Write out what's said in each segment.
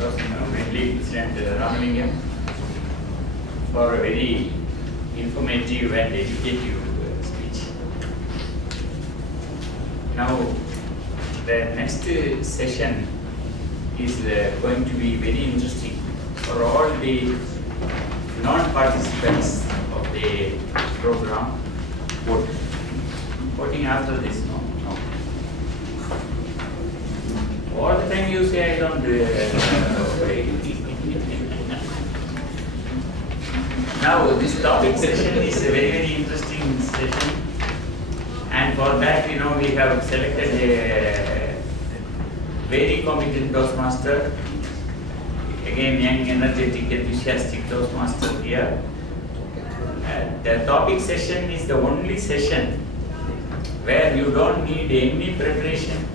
course, Medley President Ramalingam for a very informative and educative speech. Now, the next session is going to be very interesting for all the non-participants of the program. Voting after this, no? All the time you say I don't Now this topic session is a very, very interesting session, and for that, we have selected a very competent Toastmaster, again young, energetic, enthusiastic Toastmaster here. The topic session is the only session where you don't need any preparation,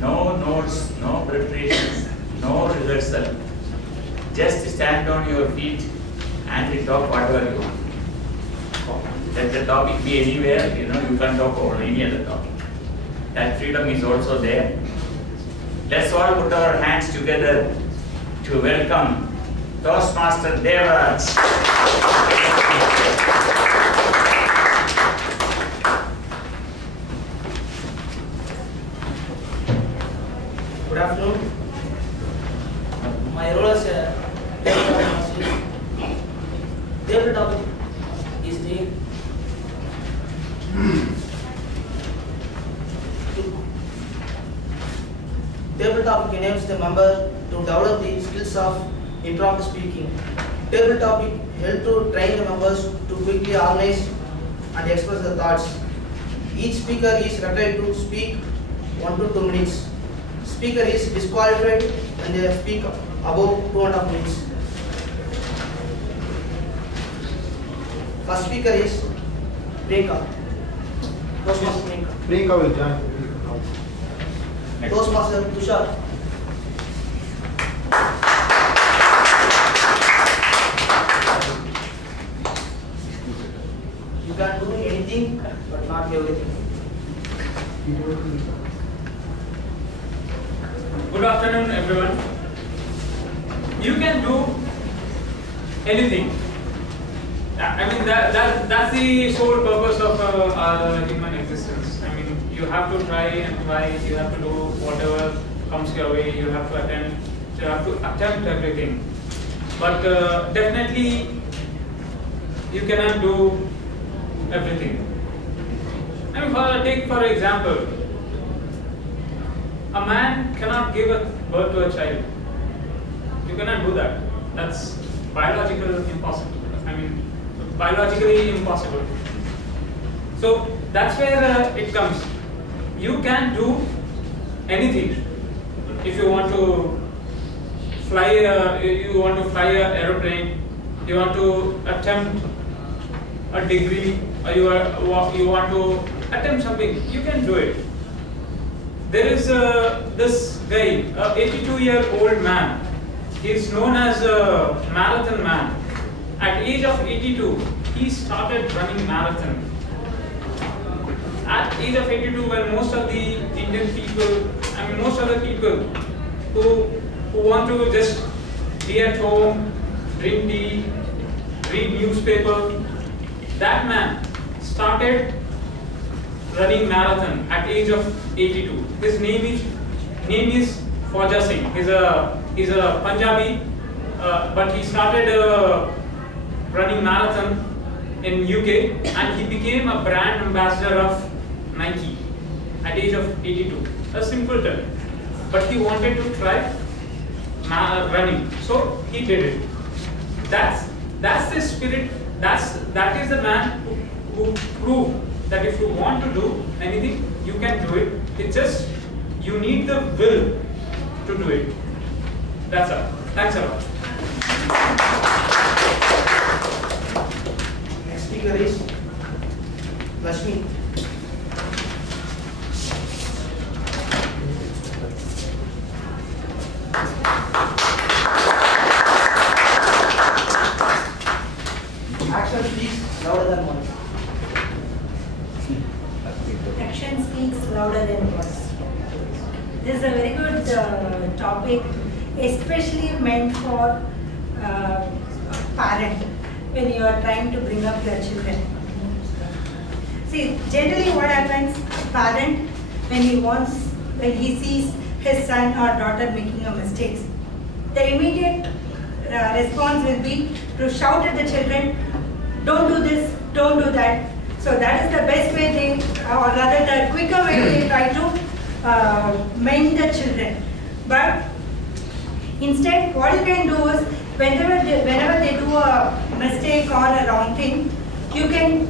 no notes, no preparations, no rehearsal. Just stand on your feet and talk whatever you want. Let the topic be anywhere, you can talk over any other topic. That freedom is also there. Let's all put our hands together to welcome Toastmaster Devaraj. Good afternoon. My role as a table topic is the table topic enables the member to develop the skills of impromptu speaking. Table topic help to train the members to quickly organize and express their thoughts. Each speaker is required to speak 1 to 2 minutes. Speaker is disqualified when they speak above 2.5 minutes. First speaker is Priyanka. Toastmaster Priyanka. Priyanka will join. Toastmaster Tushar. You can do anything but not everything. Good afternoon, everyone. You can do anything. I mean, that's the sole purpose of our human existence. I mean, you have to try and try. You have to do whatever comes your way. You have to attempt. You have to attempt everything. But definitely, you cannot do everything. I mean, take for example. A man cannot give birth to a child. You cannot do that. That's biologically impossible. I mean, biologically impossible. So that's where it comes. You can do anything. If you want to fly, an aeroplane. You want to attempt a degree, or you want to attempt something. You can do it. There is this guy, a 82-year-old man. He is known as a marathon man. At age of 82, he started running marathon. At age of 82, when most of the Indian people, most of the people who want to just be at home, drink tea, read newspaper, that man started running marathon at age of 82. His name is Fauja Singh. He's a Punjabi, but he started running marathon in UK, and he became a brand ambassador of Nike at age of 82. A simple term, but he wanted to try running, so he did it. That's the spirit. That is the man who proved that if you want to do anything, you can do it. It's just you need the will to do it. That's all. Thanks a lot. Next speaker is Lakshmi. Action speaks louder than words. Action speaks louder than words. This is a very good topic especially meant for parent when you are trying to bring up your children. See, generally what happens, parent, when he sees his son or daughter making a mistake, the immediate response will be to shout at the children, don't do this, don't do that. So that is the best way they, or rather the quicker way they try to mend the children. But instead, what you can do is, whenever they do a mistake or a wrong thing, you can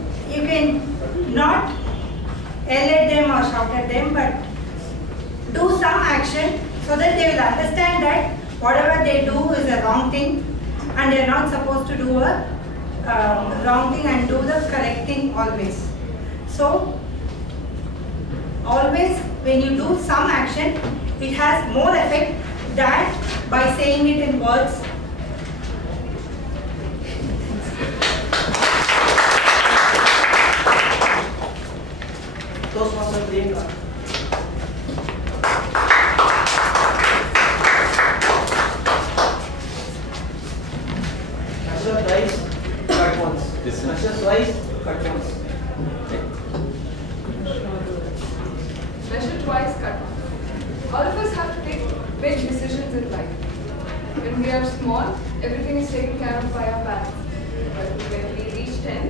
not yell at them or shout at them, but do some action so that they will understand that whatever they do is a wrong thing and they are not supposed to do a wrong thing and do the correct thing always. So, always when you do some action, it has more effect than by saying it in words. Toastmaster green card. Measure twice, cut once. Measure twice, cut once. Measure twice, cut once. All of us have to take big decisions in life. When we are small, everything is taken care of by our parents. But when we reach 10,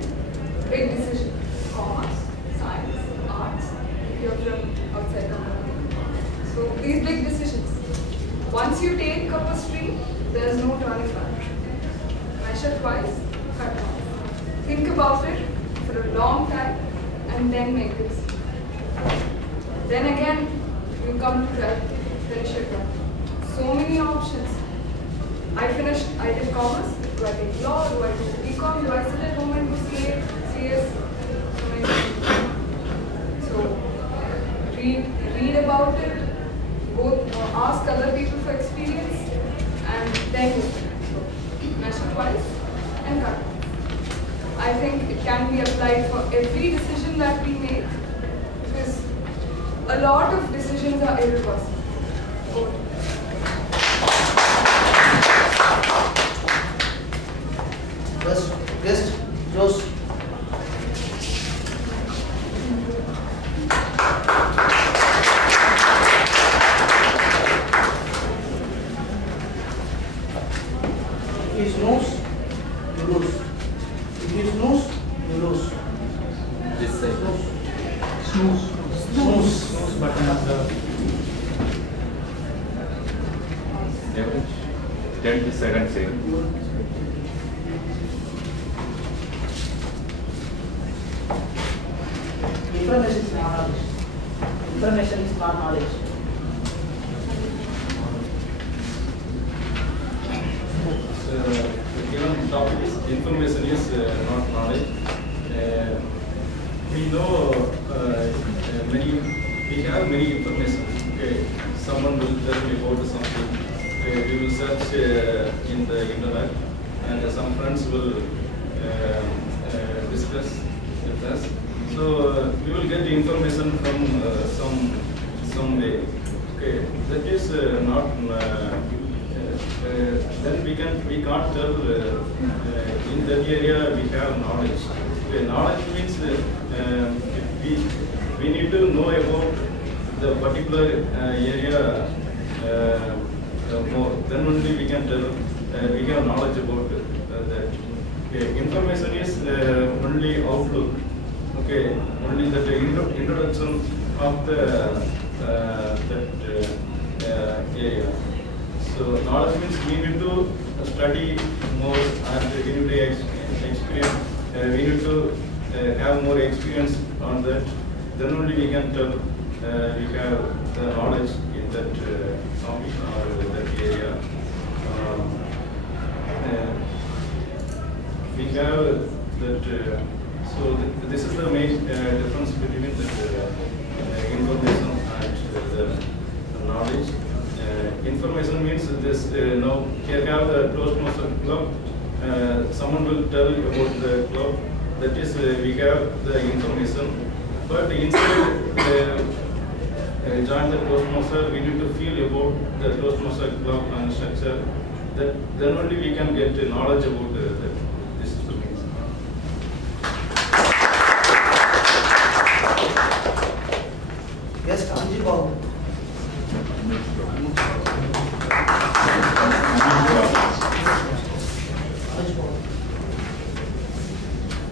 big decisions. Commerce, science, arts, if you're from outside the country. So these big decisions. Once you take up a stream, there is no turning back. Measure twice, cut once. Think about it for a long time and then make it. Then again, you come to 12, finish your 12. So many options. I did commerce. Do I take law? Do I do BCom? Do I sit at home and do CA, CS? So many things. So read about it. Go ask other people for experience, and then you measure twice and cut. I think it can be applied for every decision that we make, because a lot of decisions are irreversible. Guest, Jose. If you snooze, you lose. If you snooze, you lose. This side. Snooze. Snooze button of the average 10 seconds here. Information is not knowledge. Information is not knowledge. The given topic is information is not knowledge. We know we have many information. Okay, someone will tell me about something. We will search in the internet, and some friends will discuss with us. So we will get the information from some way. Okay, that is not. Then we can't tell in that area we have knowledge. Okay, knowledge means we need to know about the particular area more. Then only we can tell we have knowledge about that. Okay, information is only outlook. Okay, only that introduction of the area. So knowledge means we need to study more and we need to experience. We need to have more experience on that. Then only we can tell we have the knowledge in that topic or that area. We have that. So this is the main difference between the information and the knowledge. Information means this. Now here have the Toastmaster club. Someone will tell about the club. That is, we have the information. But inside join the Toastmaster, we need to feel about the Toastmaster club and structure. Then only we can get knowledge about this things. Yes, Kanji Babu.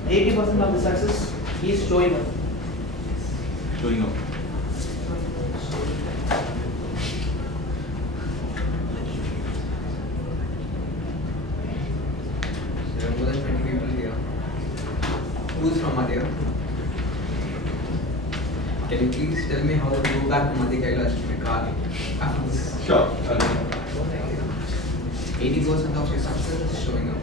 80% of the success is showing up. Showing up. There are more than 20 people here. Who's from Madhya? Can you please tell me how to go back to Madhya Kailash to my car after this? Sure. 80% of your success is showing up.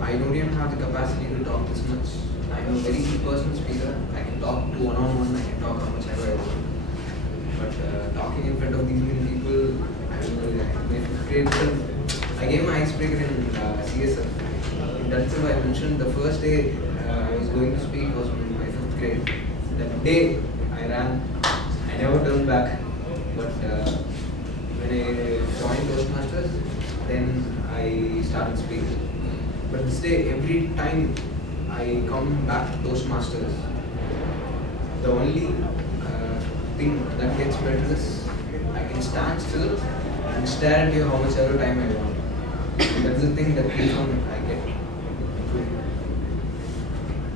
I don't even have the capacity to talk this much. I'm a very personal speaker. I can talk to one-on-one, I can talk how much ever I want. But talking in front of these many people, I don't know, I gave my icebreaker in CSF. In that time I mentioned the first day I was going to speak was in my 5th grade. That day I ran, I never turned back. But when I joined Toastmasters, then I started speaking. But this day, every time I come back to Toastmasters, the only thing that gets better is I can stand still and stare at you how much ever time I want. That's the thing that keeps on I get.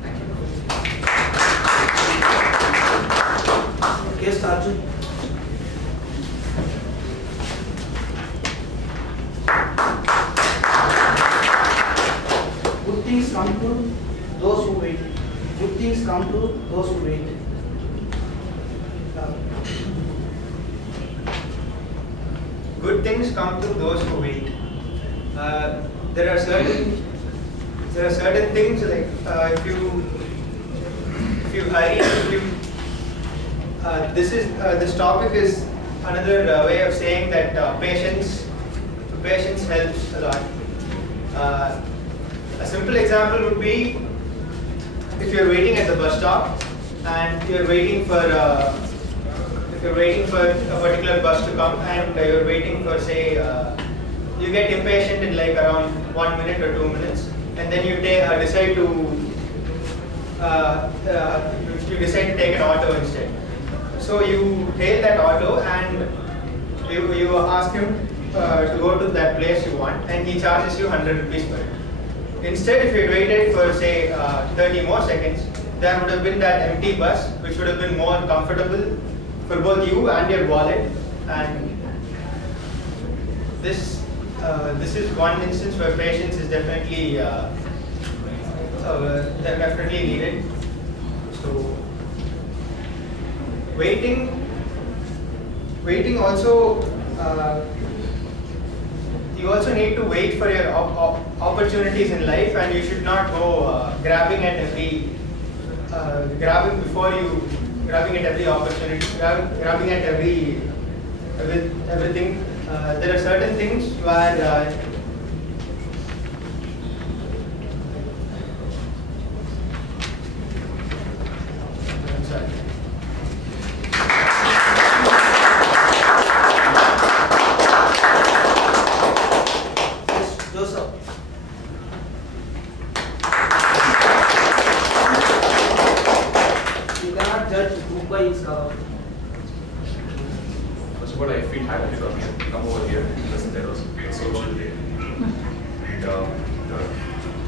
Thank you. Yes, Arjun. Good things come to those who wait. Good things come to those who wait. Good things come to those who wait. There are certain things like if you hurry, this topic is another way of saying that patience helps a lot. A simple example would be if you're waiting at the bus stop and you're waiting for a particular bus to come and you're waiting for, say, you get impatient in like around 1 minute or 2 minutes, and then you decide to take an auto instead. So you hail that auto and you ask him to go to that place you want, and he charges you 100 rupees for it. Instead, if you had waited for, say, 30 more seconds, there would have been that empty bus, which would have been more comfortable for both you and your wallet. And this is one instance where patience is definitely needed. So waiting also. You also need to wait for your opportunities in life, and you should not go grabbing at every opportunity, grabbing at everything. There are certain things where I'm sorry. First of all, I feel happy to come over here because there was a social day. And the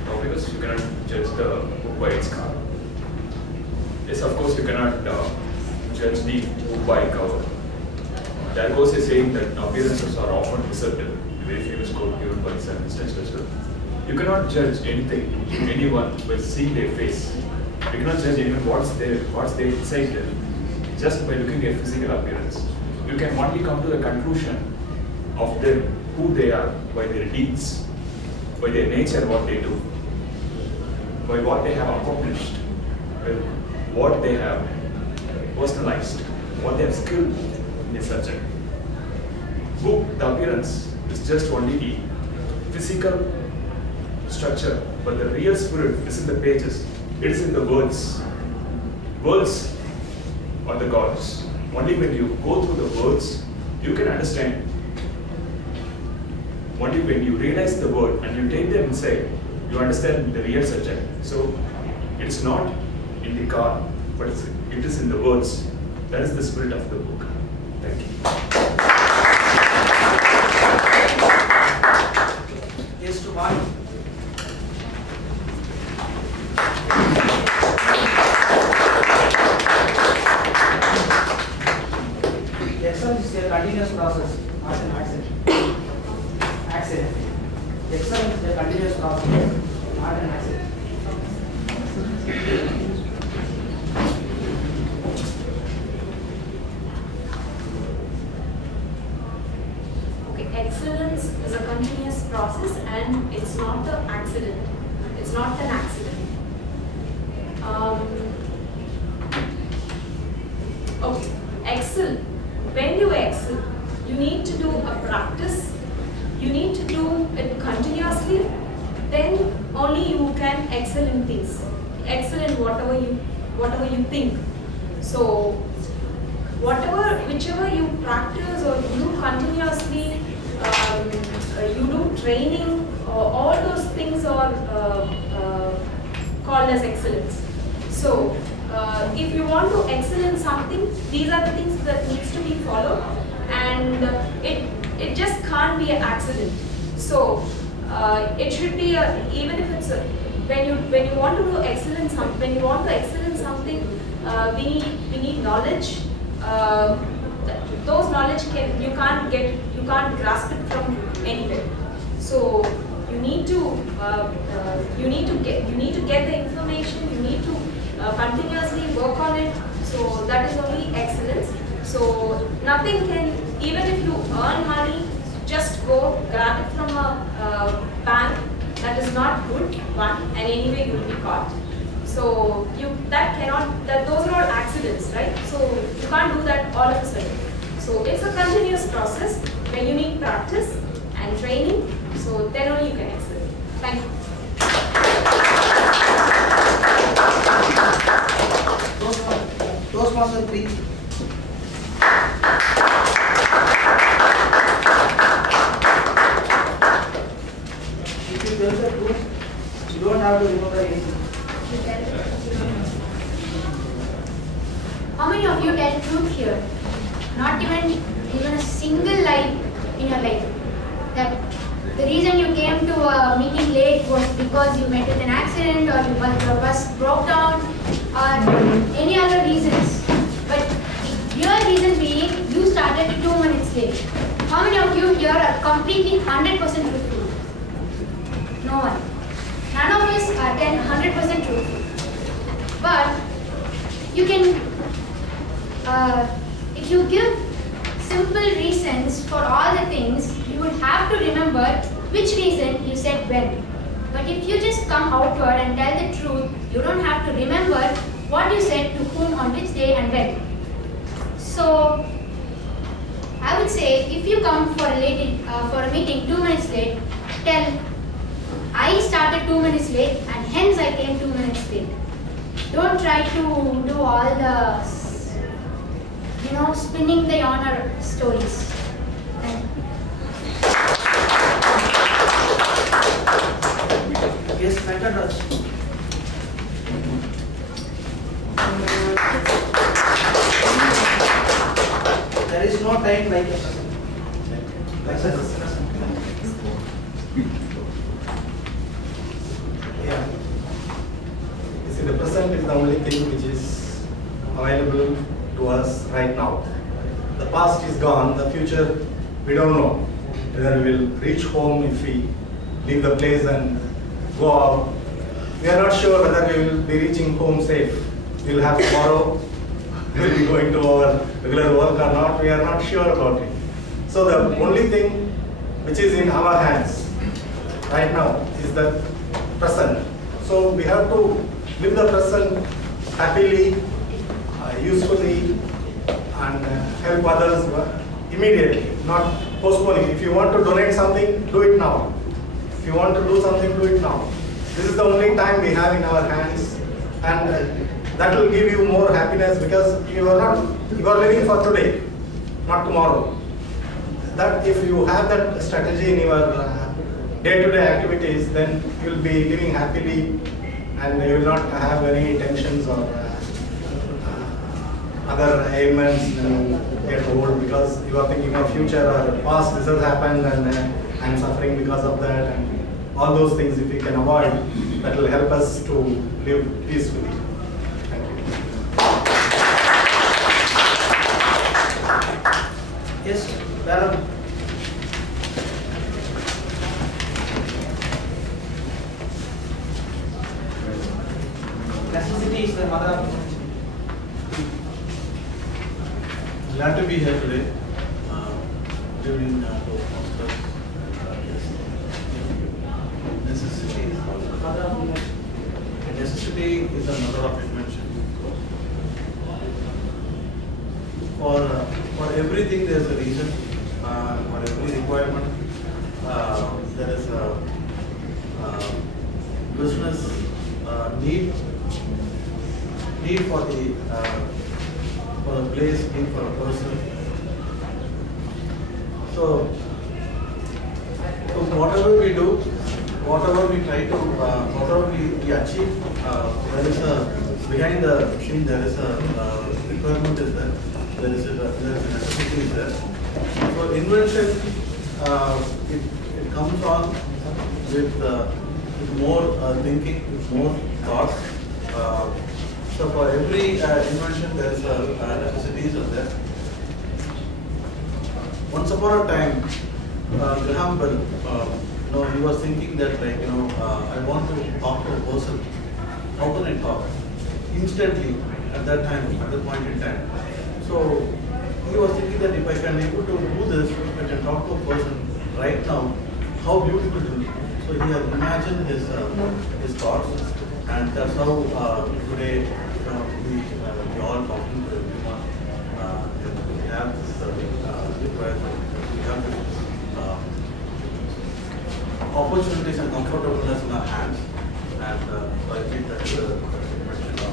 topic is you cannot judge the book by its cover. Yes, of course, you cannot judge the book by cover. There goes a saying that appearances are often deceptive, a very famous quote given by Sir Winston Churchill. You cannot judge anyone by seeing their face. You cannot judge anyone what's there inside them just by looking at physical appearance. You can only come to the conclusion of them, who they are, by their deeds, by their nature, what they do, by what they have accomplished, by what they have personalized, what they have skilled in their subject. Book, the appearance, is just only the physical structure, but the real spirit is in the pages. It is in the words. Words or the gods. Only when you go through the words, you can understand. Only when you realize the word and you take them inside, you understand the real subject. So it's not in the car, but it is in the words. That is the spirit of the book. Thank you. Yes, to one. Excellence is a continuous process, not an accident. Accident. Excellence is a continuous process, not an accident. Okay, excellence is a continuous process and it's not the accident. It's not an accident. Okay, excel. When you excel, you need to do a practice. You need to do it continuously. Then only you can excel in things. Excel in whatever you think. So whichever you practice or you do continuously, you do training, all those things are called as excellence. So if you want to excel in something, these are the things that needs to be followed, and it just can't be an accident. So it should be even if it's when you want to do excellence, when you want to excel in something, we need knowledge. Those knowledge you can't grasp it from anywhere. So you need to get the information. You need to continuously work on it. So that is only excellence. So nothing can, even if you earn money, just go grab it from a bank. That is not good, one, and anyway you will be caught. So those are all accidents, right? So you can't do that all of a sudden. So it's a continuous process where you need practice and training. So then only you can excel. Thank you. Toastmaster 3. If you tell the truth, you don't have to remember anything. How many of you tell truth here? Not even a single lie in your life. That the reason you came to a meeting late was because you met with an accident or your bus broke down or any other reasons. But the real reason being you started 2 minutes late. How many of you here are completely 100% truthful? No one. None of us are 100% truthful. But you can, if you give simple reasons for all the things, you would have to remember which reason you said when. But if you just come outward and tell the truth, you don't have to remember what you said to whom on which day and when. So I would say if you come for a meeting 2 minutes late, tell I started 2 minutes late and hence I came 2 minutes late. Don't try to do all the spinning the honor stories. Yes, Venkatraj. There is no time like a present. Yeah. You see, the present is the only thing which is available to us right now. The past is gone, the future we don't know. Whether we will reach home if we leave the place and go out. We are not sure whether we will be reaching home safe. We will have tomorrow, we will be going to our regular work or not, we are not sure about it. So the only thing which is in our hands right now is the present. So we have to live the present happily, usefully, and help others immediately, not postponing. If you want to donate something, do it now. If you want to do something, do it now. This is the only time we have in our hands, and that will give you more happiness because you are living for today, not tomorrow. That if you have that strategy in your day-to-day activities, then you will be living happily and you will not have any tensions or other ailments when you get old because you are thinking of future or past, this has happened and I'm suffering because of that, and all those things if we can avoid, that will help us to live peacefully. Thank you. Yes, Madam. Necessity is the mother of invention. Glad to be here today. During Toastmasters. Necessity is the mother of invention. Necessity is the mother of invention. For everything there is a reason. For every requirement there is a business need for the place, need for a person. So whatever we do, whatever we try to, whatever we achieve, there is a behind the scene there is a requirement is there. There is a necessity is there. So invention it comes on with more thinking, with more thoughts. So for every invention there is a necessities are there. Once upon a time, Graham Bell, he was thinking that I want to talk to a person. How can I talk? Instantly at that time, at that point in time. So he was thinking that if I can able to do this, if I can talk to a person right now, how beautiful it will be. So he has imagined his thoughts, and that's how today we all talking to everyone. We have this requirement, we have this opportunities and comfortableness in our hands, and so I think that is the question of